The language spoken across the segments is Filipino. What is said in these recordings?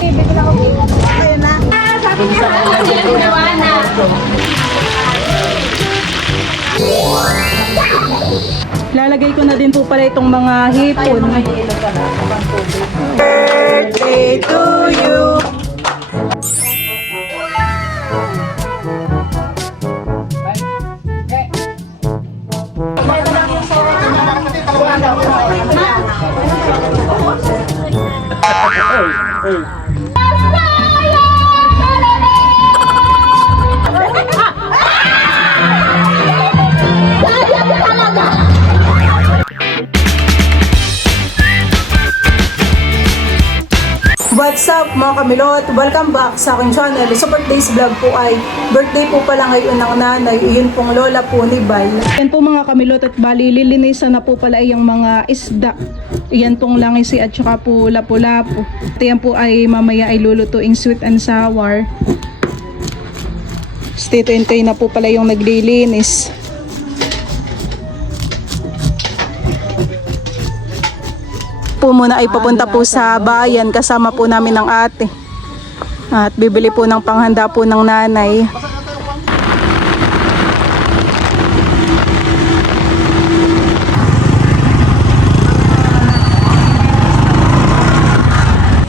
Ayun na. Sabi niya ginawa na. Lalagay ko na din po pala itong mga hipon. Birthday to you. What's up mga kamilot? Welcome back sa aking channel. So for today's vlog po ay birthday po pala ngayon ng nanay. Iyon pong lola po ni Bal. Yan po mga kamilot at bali lilinisan na po pala yung mga isda. Yan pong langisi at saka po lapu-lapu. At yan po ay mamaya ay lulutuing sweet and sour. Tito Intoy na po pala yung naglilinis. Po muna ay papunta po sa bayan kasama po namin ng ate. At bibili po ng panghanda po ng nanay.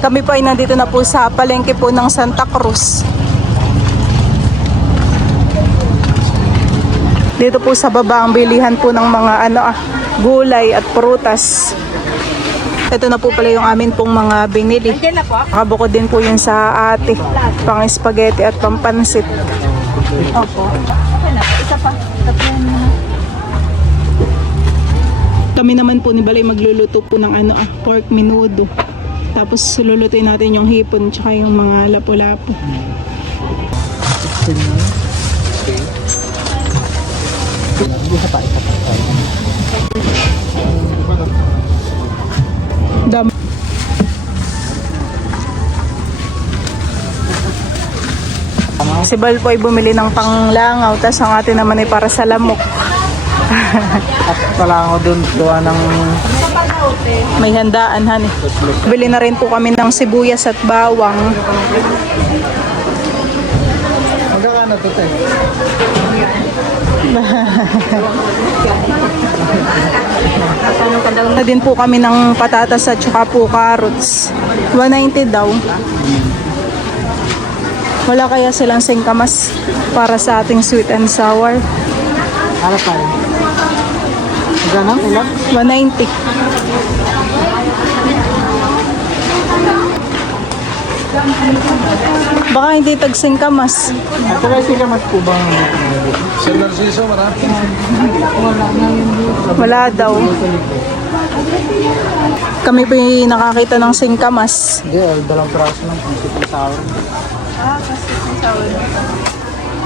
Kami po ay nandito na po sa palengke po ng Santa Cruz. Dito po sa baba ang bilihan po ng mga gulay at prutas. Ito na po pala yung amin pong mga binili. Nakabukod din po yun sa ate. Pang spaghetti at pang pansit. Opo. Isa pa. Kami naman po ni Balay magluluto po ng pork menudo. Tapos lulutuin natin yung hipon tsaka yung mga lapu-lapu. Si Bal po ay bumili ng panglangaw, tas ang atin naman ay para sa lamok. At pala ako dun doon ng May handaan, honey. Bili na rin po kami ng sibuyas at bawang. magkakano to tayo. Na din po kami ng patatas at saka po carrots. 190 daw. Wala kaya silang singkamas para sa ating sweet and sour? Ano tayo? Magkano? Ilan? 190. Baka hindi tag singkamas. At saka singkamas po bang Wala daw. Kami po yung nakakita ng singkamas. Hindi, dalang praso lang kung sweet and sour.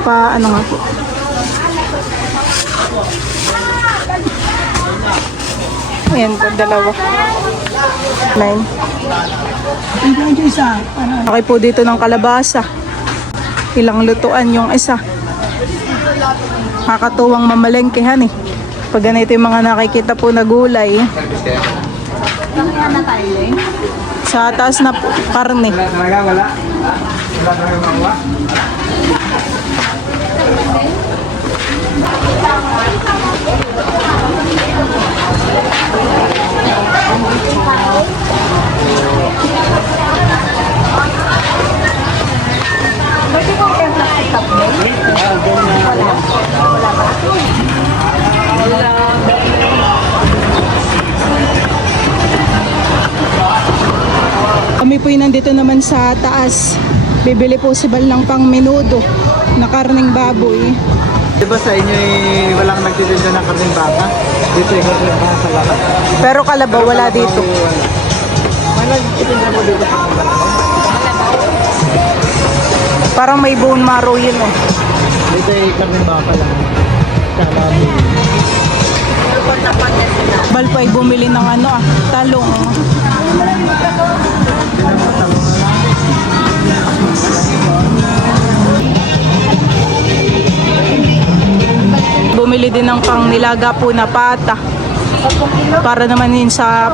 Ano nga po? Ayan po, dalawa. 9. Okay po dito ng kalabasa. Ilang lutuan yung isa. Nakakatuwang mamalengkehan eh. Pag ganito yung mga nakikita po na gulay. Sa taas na po, karne. Wala. Kami po nandito naman sa taas. Bibili po si Bal ng pang menudo na karning baboy. Diba sa inyo walang nagtitinda ng karning baka? Dito ikaw sa lahat. Pero kalabaw wala dito. May nagtitinda mo dito sa kalabaw? Parang may bone marrow yun eh. Dito ay karning baka lang. Kalabaw. Bal po ay bumili ng talong. Bumili din ng pang nilaga po na pata. Para naman yun sa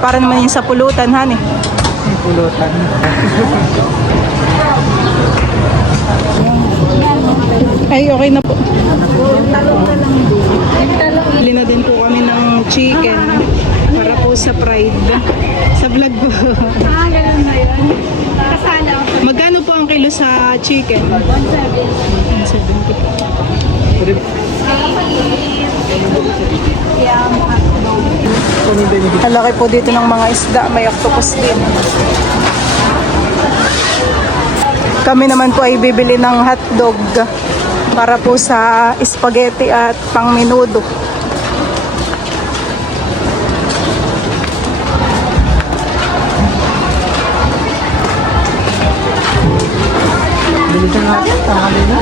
pulutan, han eh. pulutan. Ay, okay na po. Bili na din po kami ng chicken para po sa Pride. Sa vlog po. Ganun na yun. Kasana ako. Magkano po ang kilo sa chicken? 170. Ang laki po dito ng mga isda. May octopus din. Kami naman po ay bibili ng hotdog para po sa spaghetti at pang menudo. Bili ka nga tanghali na.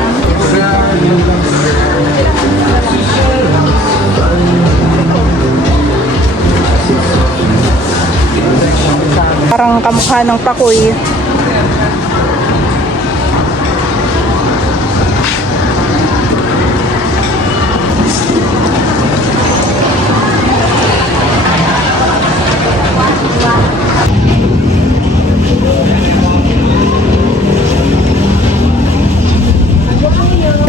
Parang kamukha ng pakoy.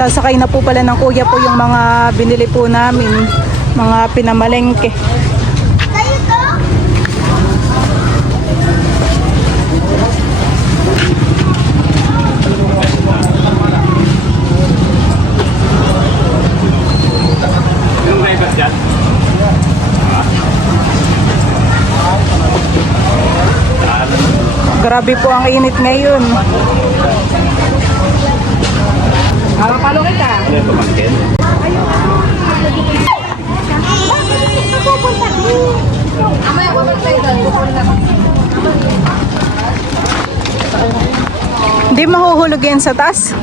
Sasakay na po pala ng kuya po yung mga binili po namin, mga pinamalengke. Grabe po ang init ngayon. Palo kita. Hindi mahuhulog yan sa taas.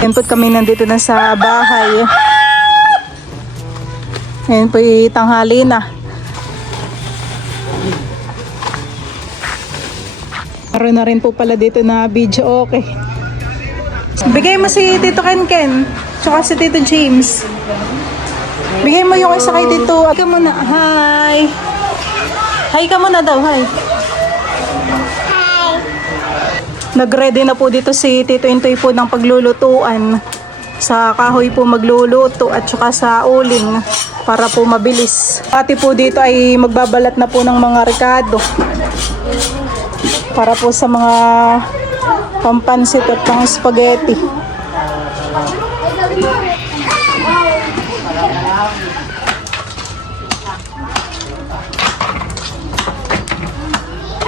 Yan po kami nandito na sa bahay. Ngayon po tanghali na. Meron na rin po pala dito na video okay. Bigay mo si Tito Ken tsaka si Tito James. Bigay mo yung isa kay Tito. Hi ka muna. Hi. Hi ka muna daw. Hi. Nag-ready na po dito si Tito Intoy po ng paglulutuan. Sa kahoy po magluluto at saka sa uling para po mabilis. Ate po dito ay magbabalat na po ng mga rekado para po sa mga pampansit at pang spaghetti.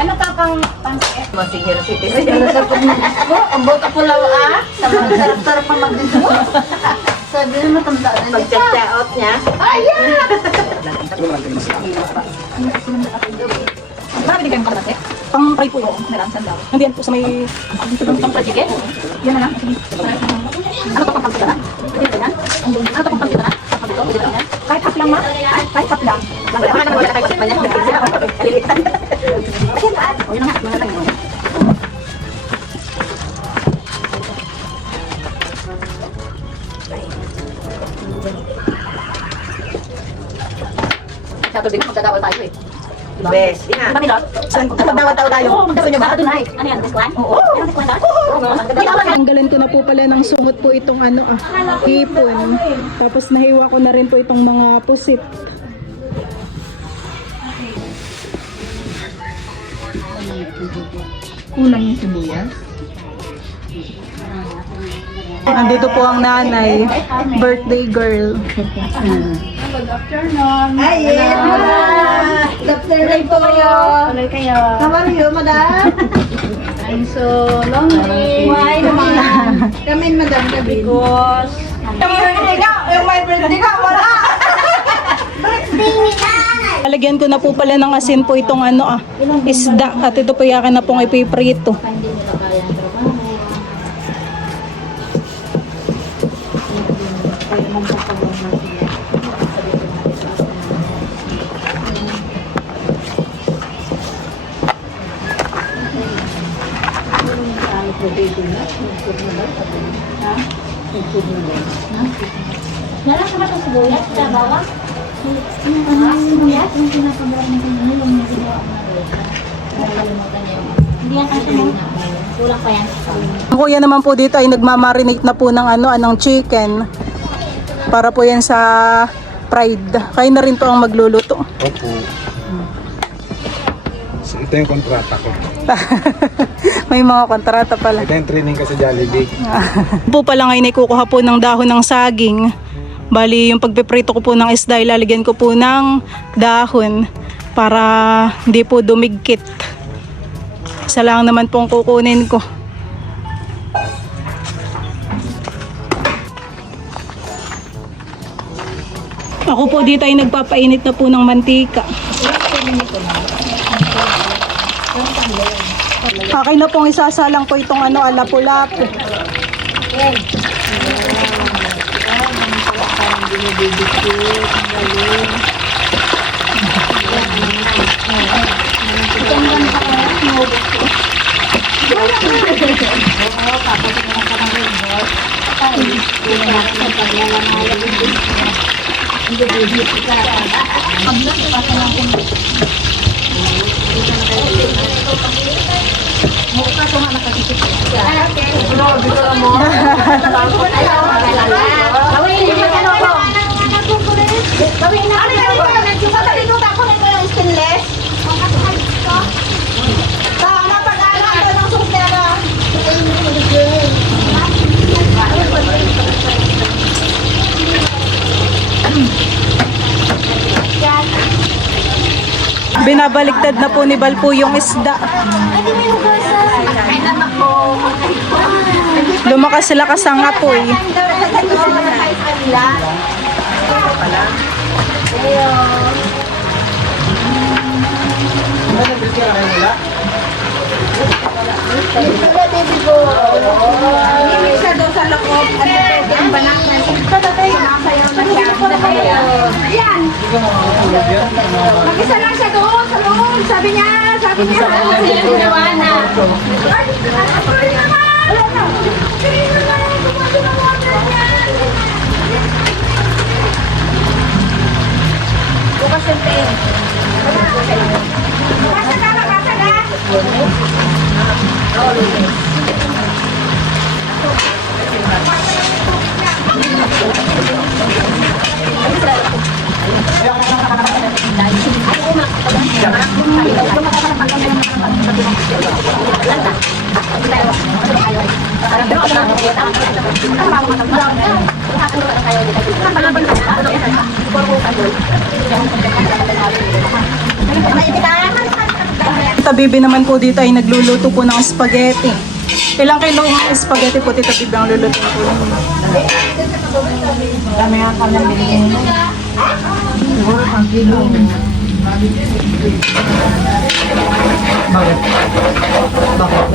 Ano pa pang pansit? Masigero city. Ang bota po lang sarap-sarap pa magdito. Sabi na matanda na niya. Pag-check-out niya. Ayan! Marami din kayong kalate. Pang fry po yun. Meron sandaw. Hindi yan po sa may... Pang chicken? Yan na lang. Sige. Ano pa pang pansit na? Pwede ba yan? Ano pa pang pansit na? Pwede ba yan? Kahit half lang ma. Kahit half lang. Wala na wala tayo sa kanya. O yun na nga. Yun na lang. Sa tubig magdadawal tayo eh. Bes, di na. Kami lot? Magdawa-dawa tayo. Gusto niyo ba? Doon ay. Ano yan? This one? Oo. Ano this one ka? Tanggalan ko na po pala ng sumot po itong hipon. Tapos nahiwa ko na rin po itong mga pusit. Kulang yung sibuyas. Nandito po ang nanay, birthday girl. Ay, yes. Dapteray po kayo. Tuloy kayo. How are you, madam? I'm so lonely. Why naman? Kami, madam, gabi. Because... Yung my birthday ka, wala. Lalagyan ko na po pala ng asin po itong isda. At ito po yakin na pong ipiprito. Hindi nila kaya ang trabaho. Lalak sa batang sibuyas, sa bawang. Yung sibuyas, yung pinakabuhat ng pinili, yung nagagawa mo na rin. Hindi yan kasi mo. Kulang pa yan. Ang kuya naman po dito ay nagmamarinate na po ng ng chicken. Para po yan sa fried. Kayo na rin po ang magluluto. Opo. So, ito yung kontrata ko. May mga kontrata pala. Ito yung training ka sa Jollibee. Po pala ngayon ay kukuha po ng dahon ng saging. Bali yung pagpiprito ko po ng isda, ilalagyan ko po ng dahon para hindi po dumigkit. Isa lang naman pong kukunin ko. Ako po dito ay nagpapainit na po ng mantika. Akin na pong isasalang po itong alapu-lapu. Binabaligtad na po ni Bal po yung isda. Lumakas-lakas ang apoy. Isa daw sa loob, ang banana. Yan. Mag-isa lang siya doon sa loob. Sabi niya. Ginawa na. Bukas yung pen. Basa ka. Tabibi naman po dito ay nagluluto po ng spaghetti. Ilang kilong spaghetti po Tita Bibi ang luluto po ninyo? Dami nga kami binigyan mo. Siguro pang kilo. Bakit? Bakit?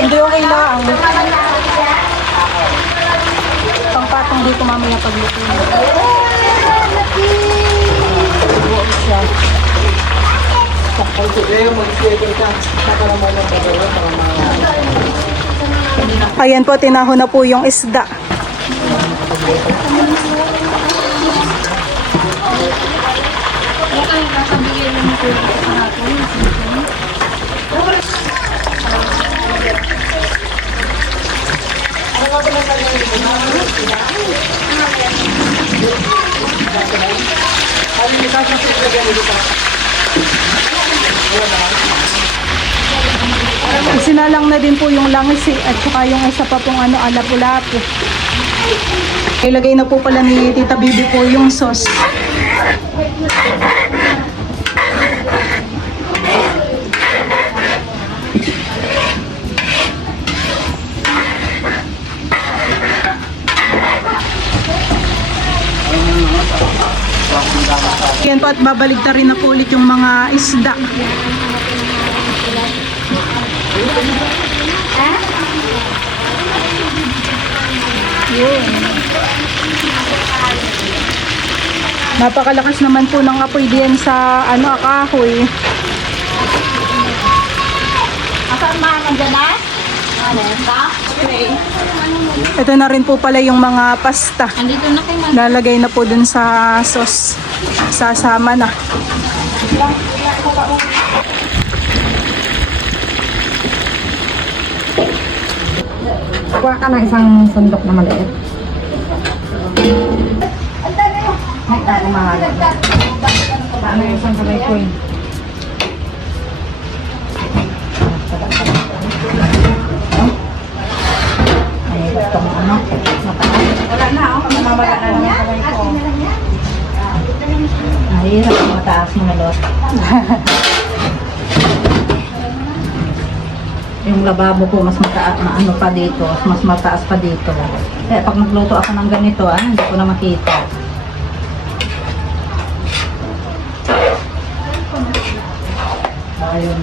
Hindi okay lang. Pangpatong dito mamaya pagluto. Ayan po, tinahon na po yung isda. Isinalang na din po yung langis at saka yung isa pa pong alapu-lapu. Ilagay na po pala ni Tita Bibi po yung sauce. Yan po at babalik na rin na po ulit yung mga isda. Yun. Napakalakas naman po ng apoy diyan sa kahoy. Nandiyan na? Ka? Okay. Ito na rin po pala yung mga pasta. Andito na kayo, Lalagay na po dun sa sauce. Sasama na. Kuha ka ng isang sandok na maliit. Ay, ako mahal. Paano yung isang kamay ko eh? Ay, itong ano? Wala na ako. Mamamala na lang yung kamay ko. Ay, hirap yung mataas mo na lot. Yung lababo ko mas mataas, ano pa dito, mas mataas pa dito. Kaya pag nagluto ako ng ganito, hindi ko na makita. Ayun.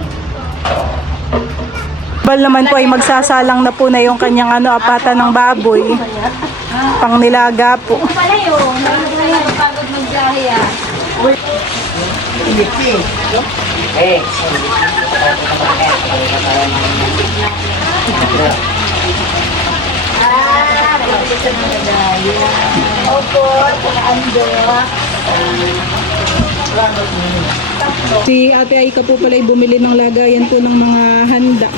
Bal naman po ay magsasalang na po na yung kanyang apata ng baboy. Pang nilaga po. pala yun. Pagod magbiyahe ah. Si Ate Aika po pala ay bumili ng lagayan po ng mga handa.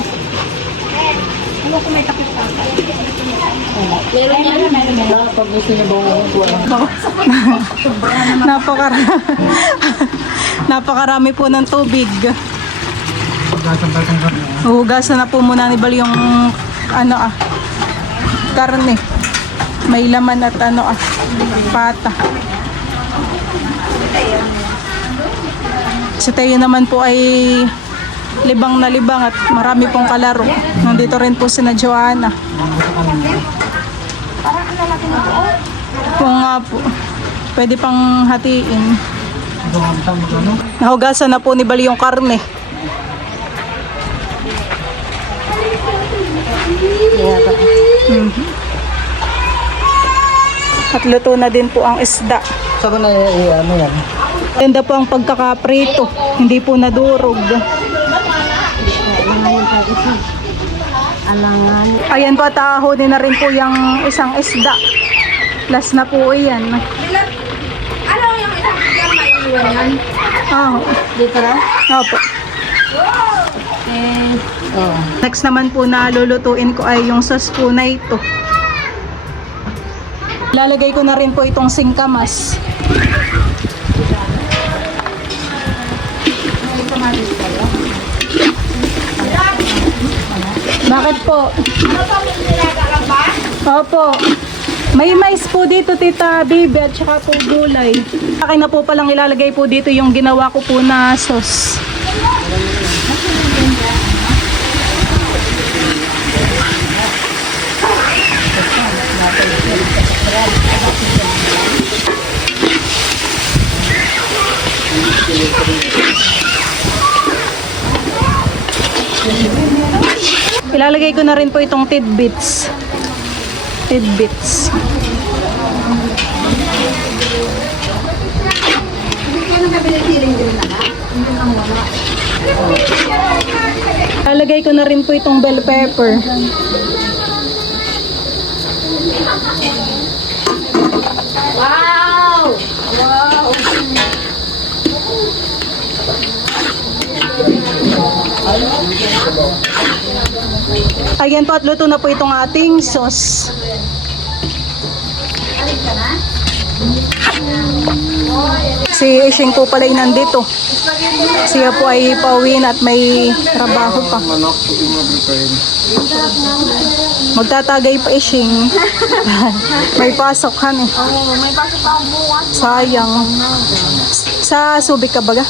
Meron yan. Pag gusto niyo ba Napakarami po ng tubig. Hugasan na po muna ni Bal yung karne. May laman at pata. Si Tayo naman po ay libang na libang at marami pong kalaro. Nandito rin po si na Joanna. Kung nga po, pwede pang hatiin. Nahugasan na po ni Bal yung karne. At luto na din po ang isda. Saka na ano yan? Ganda po ang pagkakaprito, hindi po nadurog. Alangan. Ayan po, at ahunin na rin po yung isang isda. Last na po iyan. Ano yung isang yung maiiwan yan? Dito na? Opo. Next naman po na lulutuin ko ay yung sauce po na ito. Lalagay ko na rin po itong singkamas. Bakit po? Opo. May mais po dito, Tita Bibi, at saka po gulay. Akin na po palang ilalagay po dito yung ginawa ko po na sauce. Ilalagay ko na rin po itong tidbits. Tidbits. Ilalagay ko na rin po itong bell pepper. Wow! Wow! Ayan po, at luto na po itong ating sauce. Si Ishing po pala ay nandito. Siya po ay pauwi na at may trabaho pa. Magtatagay pa Ishing. May pasok han eh. May pasok pa ang bukas. Sayang. Sa Subic ka baga?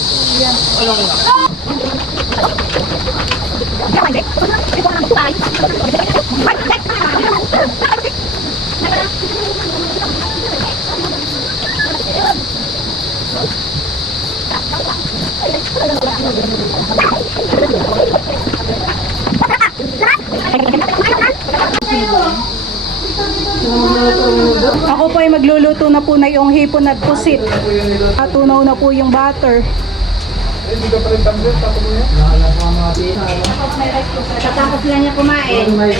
Ako po ay magluluto na po na yung hipon at pusit. At tunaw na po yung butter. Hindi ka pa rin tablet, tapos mo yan? sila niya kumain. Wala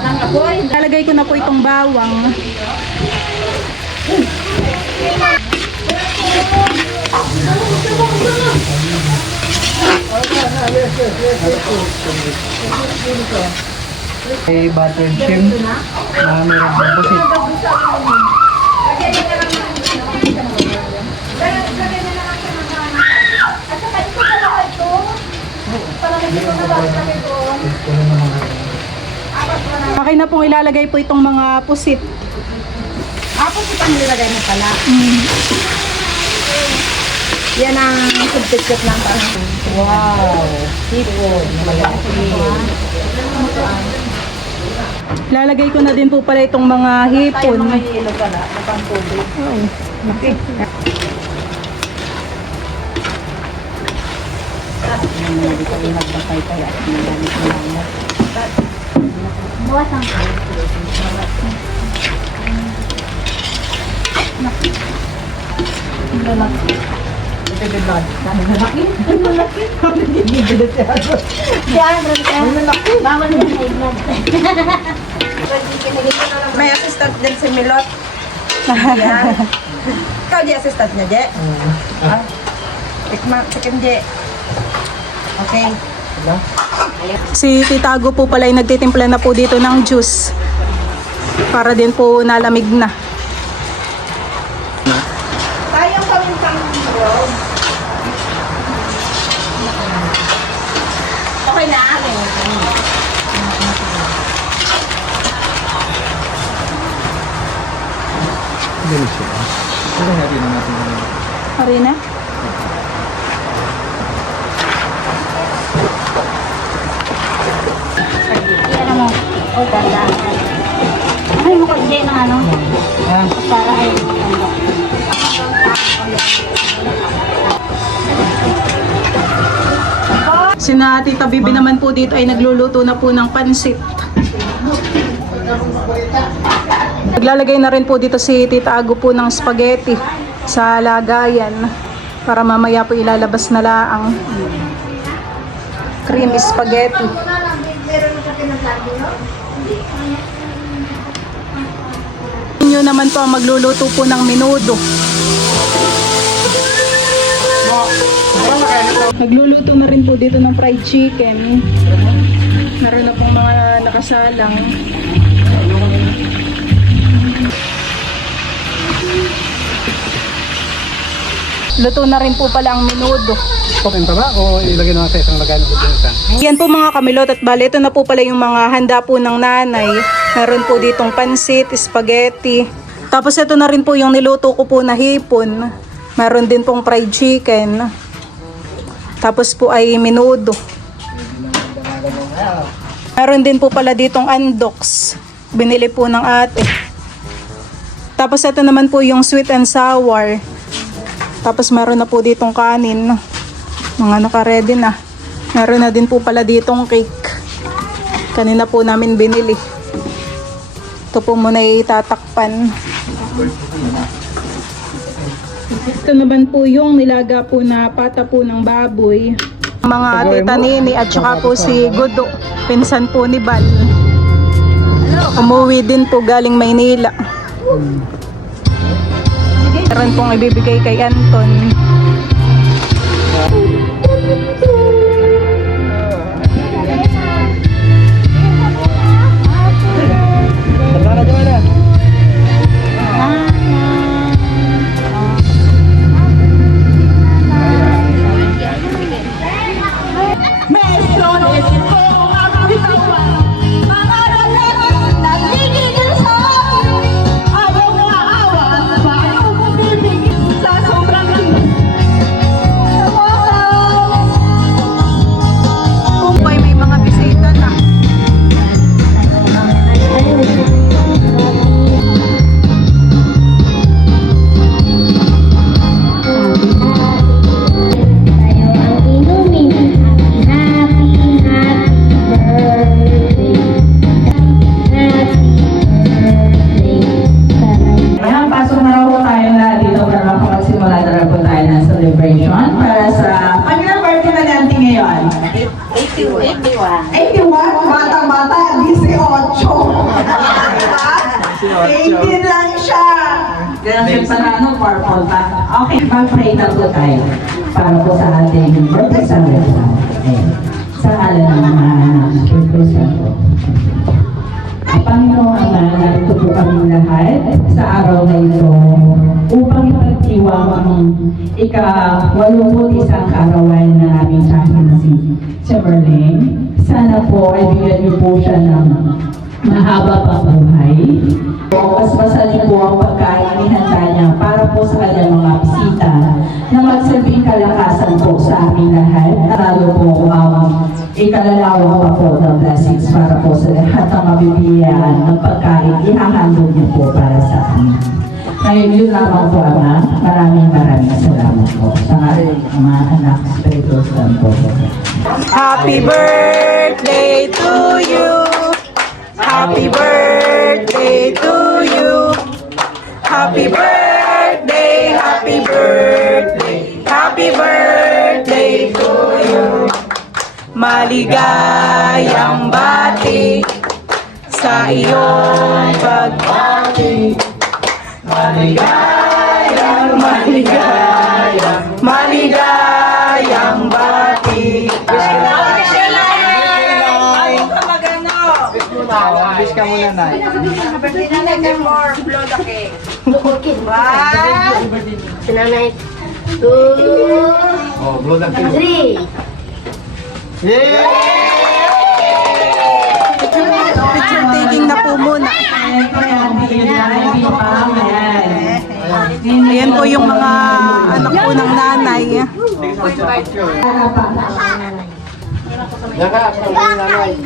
kang apoy. Lalagay ko na po itong bawang. May buttered shrimp na meron ng pusit. Okay na pong ilalagay po itong mga pusit. Pusit ang nilagay mo pala. Yan ang substitute ng parang. Wow! Sipon. Lalagay ko na din po pala itong mga hipon. Ilo pala. Kapang tubig. Buwas ang bawal na sa iglad. May assistant din si Milot. Yan. Ikaw di assistant niya, Je? Chicken, Je. Okay. Si Titago po pala ay nagtitimpla na po dito ng juice. Para din po nalamig na. Tayong pamintang roll. Okay na. Marina? Iyan mo. O, ganda. Ay, mo kong ng ano. Para ay Sina Tita Bibi naman po dito ay nagluluto na po ng pansit. Naglalagay na rin po dito si Tita Ago po ng spaghetti sa lagayan para mamaya po ilalabas na laang creamy spaghetti. Inyo naman po ang magluluto po ng menudo. Nagluluto na rin po dito ng fried chicken. Meron na pong mga nakasalang. Luto na rin po pala ang menudo. Papunta ba o ilagay na sa isang lagayan ng bulsa? Yan po mga kamilot at bali, ito na po pala yung mga handa po ng nanay. Meron po ditong pansit, spaghetti. Tapos ito na rin po yung niluto ko po na hipon. Meron din pong fried chicken. Tapos po ay menudo. Meron din po pala ditong andoks. Binili po ng ate. Tapos ito naman po yung sweet and sour. Tapos meron na po ditong kanin. Mga naka-ready na. Meron na din po pala ditong cake. Kanina po namin binili. Ito po muna itatakpan. Ito naman po yung nilaga po na pata po ng baboy. Mga tita Nini at saka po si Gudo. Pinsan po ni Bal. Umuwi din po galing Maynila. Meron pong ibibigay kay Anton. 81. 81? Bata-bata, 18. Diba? 18 lang siya. Ganun siya pala, no? Purple pa. Okay, mag-pray na po tayo para po sa ating birthday celebration. Sa ala ng mga Espiritu Santo. Panginoong Ama, narito po kami lahat sa araw na ito upang ipagdiwang ang ika-81 kaarawan ng aming tsahil na si Cheverling. Sana po ay bigyan niyo po siya ng mahaba pang buhay. Paspasan niyo po ang pagkain inihanda niya para po sa kanyang mga bisita na magsilbing kalakasan po sa aming lahat. Lalo po ikalalawang pa po ng blessings para po sa lahat ng mabibigyan ng pagkain ihahandog niyo po para sa amin. Ngayon yun lamang po, Ama. Maraming salamat po sa ating mga anak Espiritu Santo. Happy birthday to you. Happy birthday to you. Happy birthday, happy birthday, happy birthday to you. Maligayang bati sa iyong pagbati. Maligayang, maligayang, maligayang bati. Bis ka muna, Nay. Sinanay. 2, Oh, blow the cake. 3. Yay! Picture taking na po muna. Ayan po yung mga anak po ng nanay. Yan ka, sa mga nanay.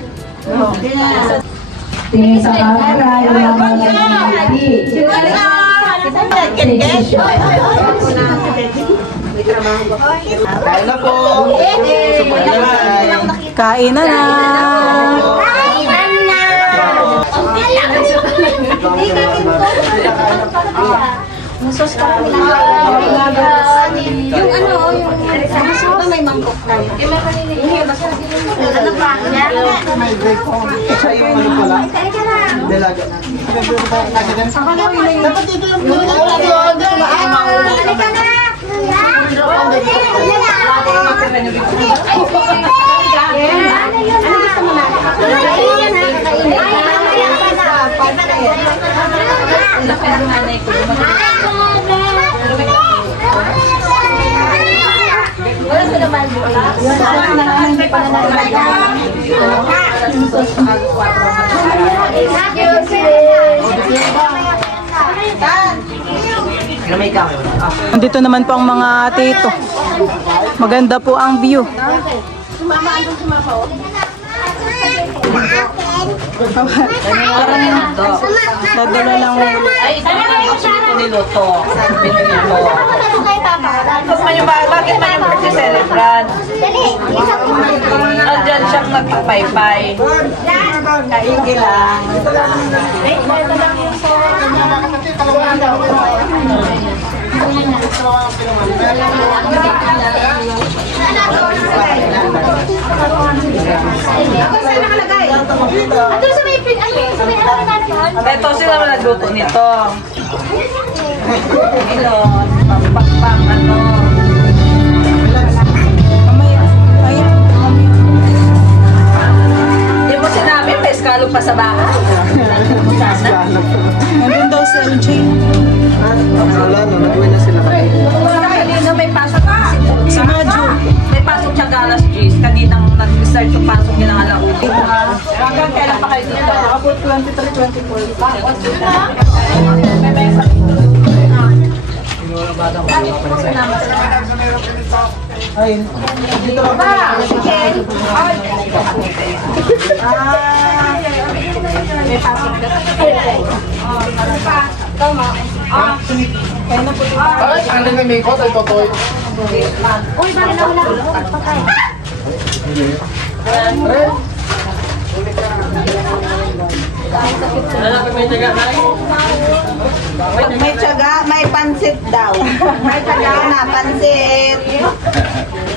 Tingin sa camera, yung mga hindi. Kain na po. Support na, Nay. Kain na na. Yung ano, yung may mangkok na. Ano pa? Siya yung ano pala. Delaga. Dapat dito yung Andito naman po ang mga tito. Maganda po ang view. Dadala lang ulo. Bakit man yung birthday celebrant? Andyan siyang nagpapaypay. Kaigi lang. Ito sila na nagluto nito. Milon, pang ano. Hindi mo sinabi, may eskalo pa sa bahay. Nandun daw si LJ. wala no, nag-uwi na sila kanina. Kanina may pasok pa. Si Maju. May pasok siya galas, Gis. Kaninang nag-start yung pasok niya ng alauna. Hanggang kailan pa kayo dito? Abot 23-24. Ay, dito lang pa. Ay, ano na may ikot? Ay, totoy. Uy, bakit na wala? Patay. May tiyaga, may may pansit daw. May tagana, pansit.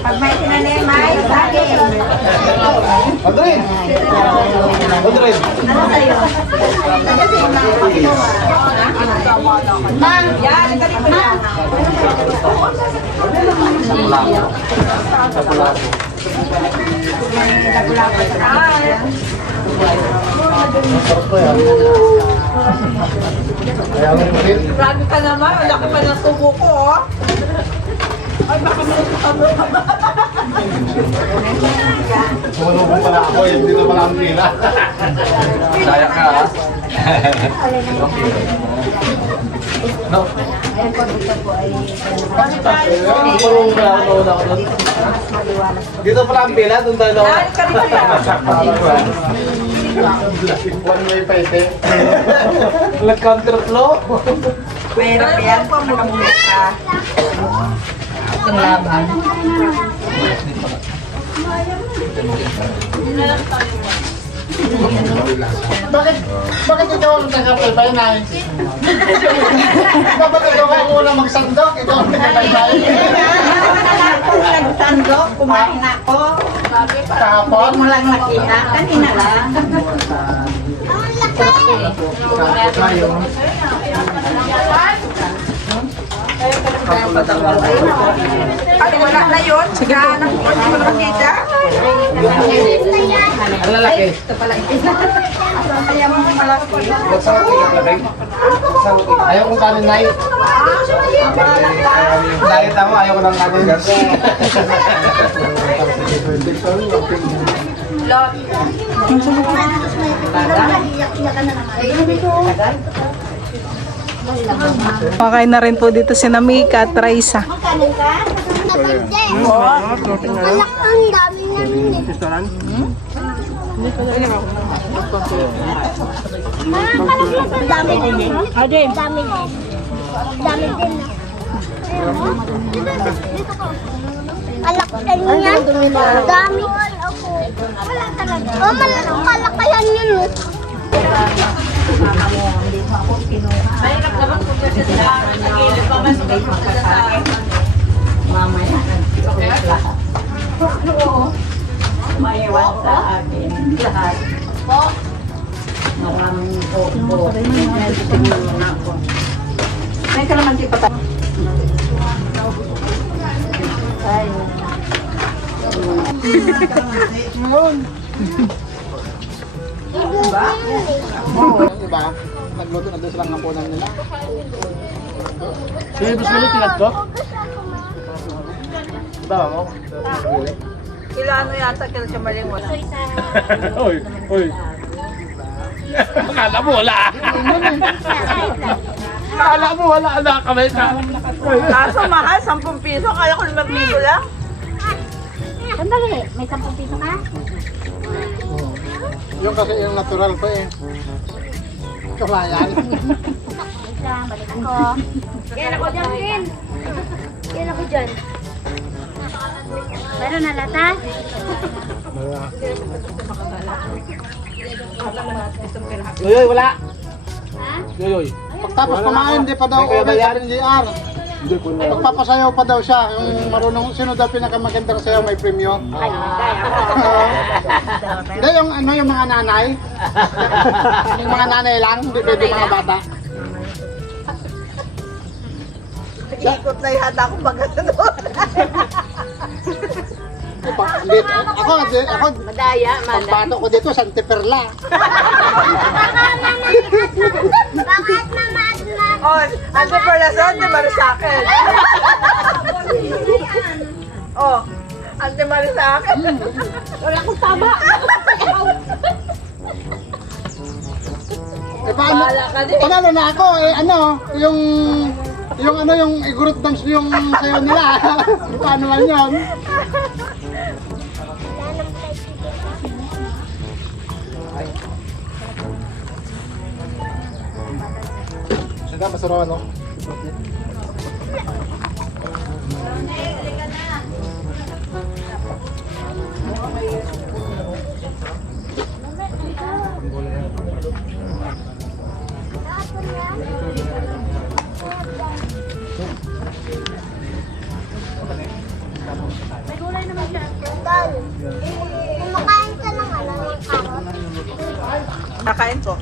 Pag may tinanim, may saging. Audrey! Audrey! Ano sa'yo? Mang! Yan, ito rin pala. Grabe ka naman, ang laki pa ng tubo ko, oh. Tumulong pala ako, hindi na pala ang pila. Daya ka, ha? No? Dito pala ang pila, doon tayo daw. One way pa ite. Nag-counterflow. Mahirap yan, nakamulit ka. Itong laban. Bakit ikaw ang tagapay-pay na? Dapat ikaw ang unang magsandok, ikaw ang tagapay-pay. Kung nagsandok, kumain ako. Kahapon? Mo lang nakita, kanina lang. Ano wala na yun? Sige po. Hindi mo lang nakita. Ang lalaki. Ayaw mo malaki. Ayaw kong kanin na Diet ako, ayaw ko ng kanin. Makain na rin po dito si Namika at Raisa. Anak, ang dami namin eh. Ang dami din eh. Dami din. Dami din. Malaki yan. Dami. Wala talaga. Oh, malakayan yun. Mahirap naman kung kasi sa gilid pa mas mamaya nag-chocolate lahat. Maiwan sa akin lahat. Maraming po. May kalamansi pa tayo. Diba? Nagluto na doon silang napunan nila. Sige, gusto mo tinagpo? Diba mo? Ilano yata kila siya maling wala. Uy, uy. Akala mo wala. Akala mo wala na kamay ka. Kaso mahal, 10 piso. Kaya ko 5 piso lang. Sandali, may 10 piso ka? Yung kasi yung natural pa eh. Kalayan. Wait lang, balik ako. Yan ako dyan, Rin. Yan ako dyan. Meron na lata? Yoyoy, wala. Ha? Yoyoy. Pagtapos kumain, di pa daw ulit sa NGR. Pagpapasayaw pa daw siya. Yung marunong, sino daw pinakamagandang sayaw may premyo? Ay, kaya ako. Hindi, yung ano, yung mga nanay. Yung mga nanay lang, hindi pwede mga bata. Ikot na yata ako maganda doon. Hindi, ako, Madaya, pagbato ko dito, Santa Perla. Bakit naman na? Oh, ang superlasyon, di ba sa akin? Oh, ang di ba sa akin? wala akong taba. Eh, paano, Bahala ka din. panalo na ako, eh, ano, yung igurot dance yung sayo nila. Paano man yun? Sige, masarawan, no? Kumakain ka ng ano, ng carrot. Kakain ko.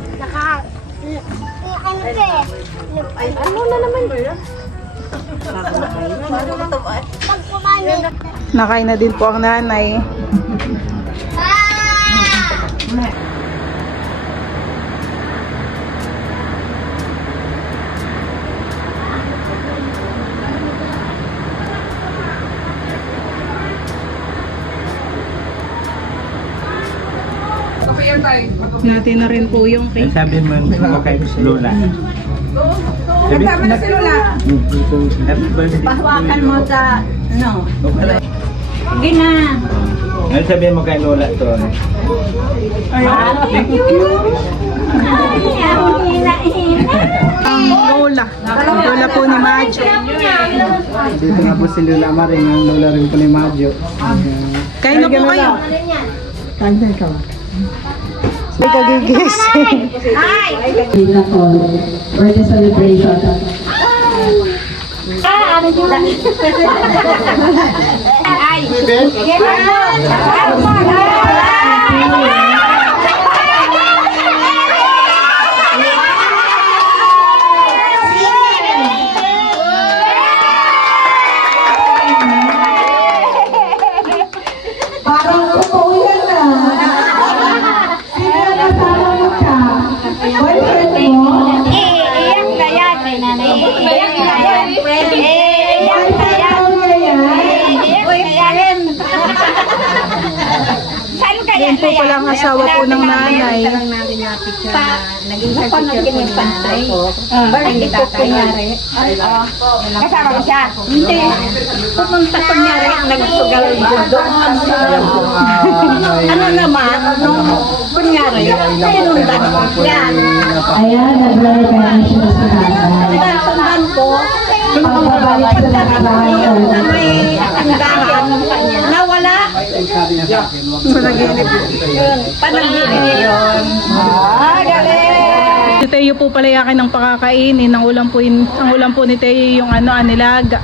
Ano ka eh? Ano na naman yun? Pag kumain. Nakain na din po ang nanay. Natin na rin po yung cake. Sabi mo kay Lola. Kasama na si Lola. Happy birthday. Pahawakan mo sa, ano. Sige na. Ano sabihin mo kay Lola to? Thank you. Ang Lola. Lola po ni Majo. Dito nga po si Lola Maring, ang Lola rin po ni Majo. Kain na po kayo. Kain na ikaw. May kagigising. Dina po, birthday celebration. Parang totoo yan na. Sino yung kasama mo ka? Boyfriend mo? Iyak na yan. Iyak na yan. Boyfriend mo yan? Saan kaya Yan po pala ang asawa po ng nanay. Kasama ko siya. Hindi. Pumunta kunyari, nagsugal doon. Ano naman, nung kunyari, pinundan ko yan. Ayan, nag-ready siya sa nanay. Nasundan ko, Pagbabalik sa nakabahay ko. na may tindahan nawala. Panaginip. Panaginip yun. Galing! Si Teo po pala yakin ng pakakainin. Ang ulam po ni Teo yung ano, anilaga.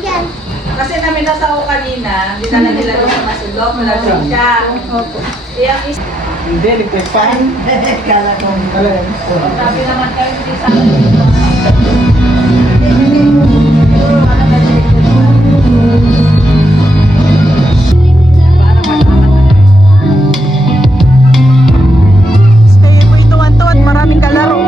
Yan. Kasi namin nasa ako kanina, dinala nila doon sa masulok, malagay siya. Opo. Hindi, nagpagpahan. Kala ko. Sabi naman kayo, hindi sa Si Teo po ituwan-to at maraming kalaro.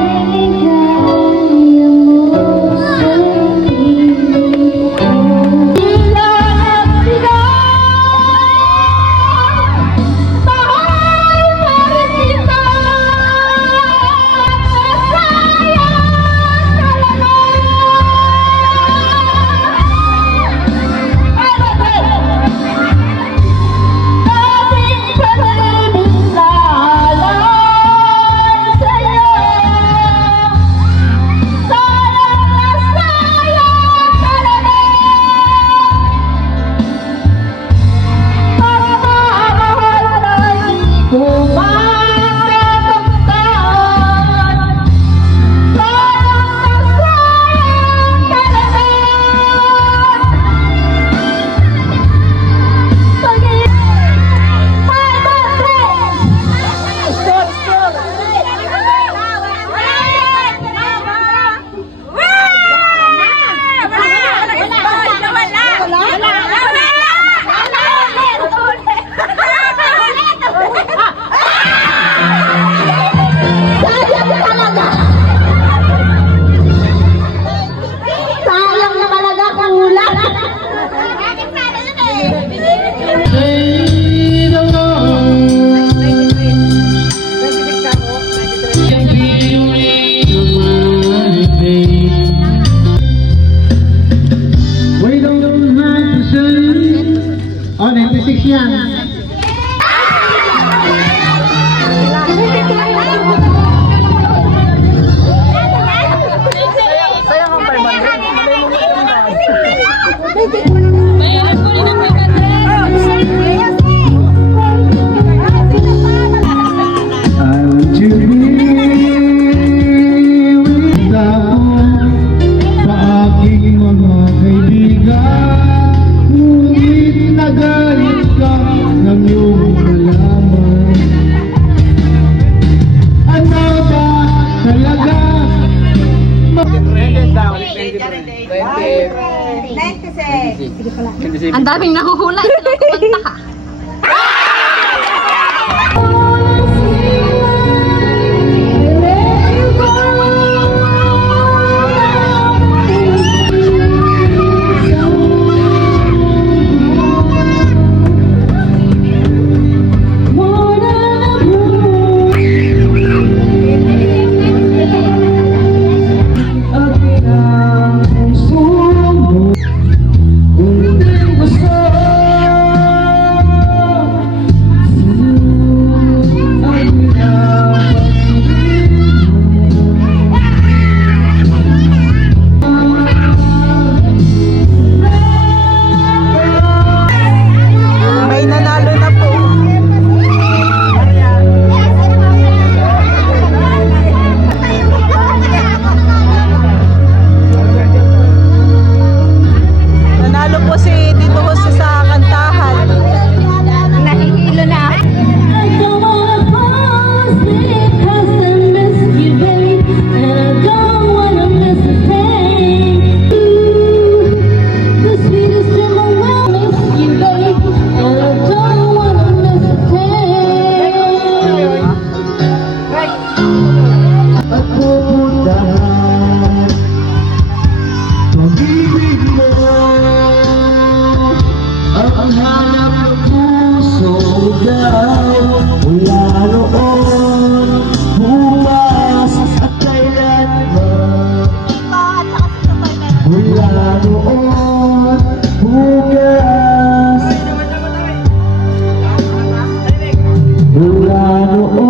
Oh, 96 yan. I want to be with ako sa aking mga kaibigan. 96. Ang daming nahuhula. Ito lang kumanta ka. May nanalo na po. Nanalo po si Tito Jose sa kantahan. Nahihilo na. Pag-ibig mo ang hanap ng puso daw mula noon, bukas at kailanman. Mula noon, bukas. Mula noon.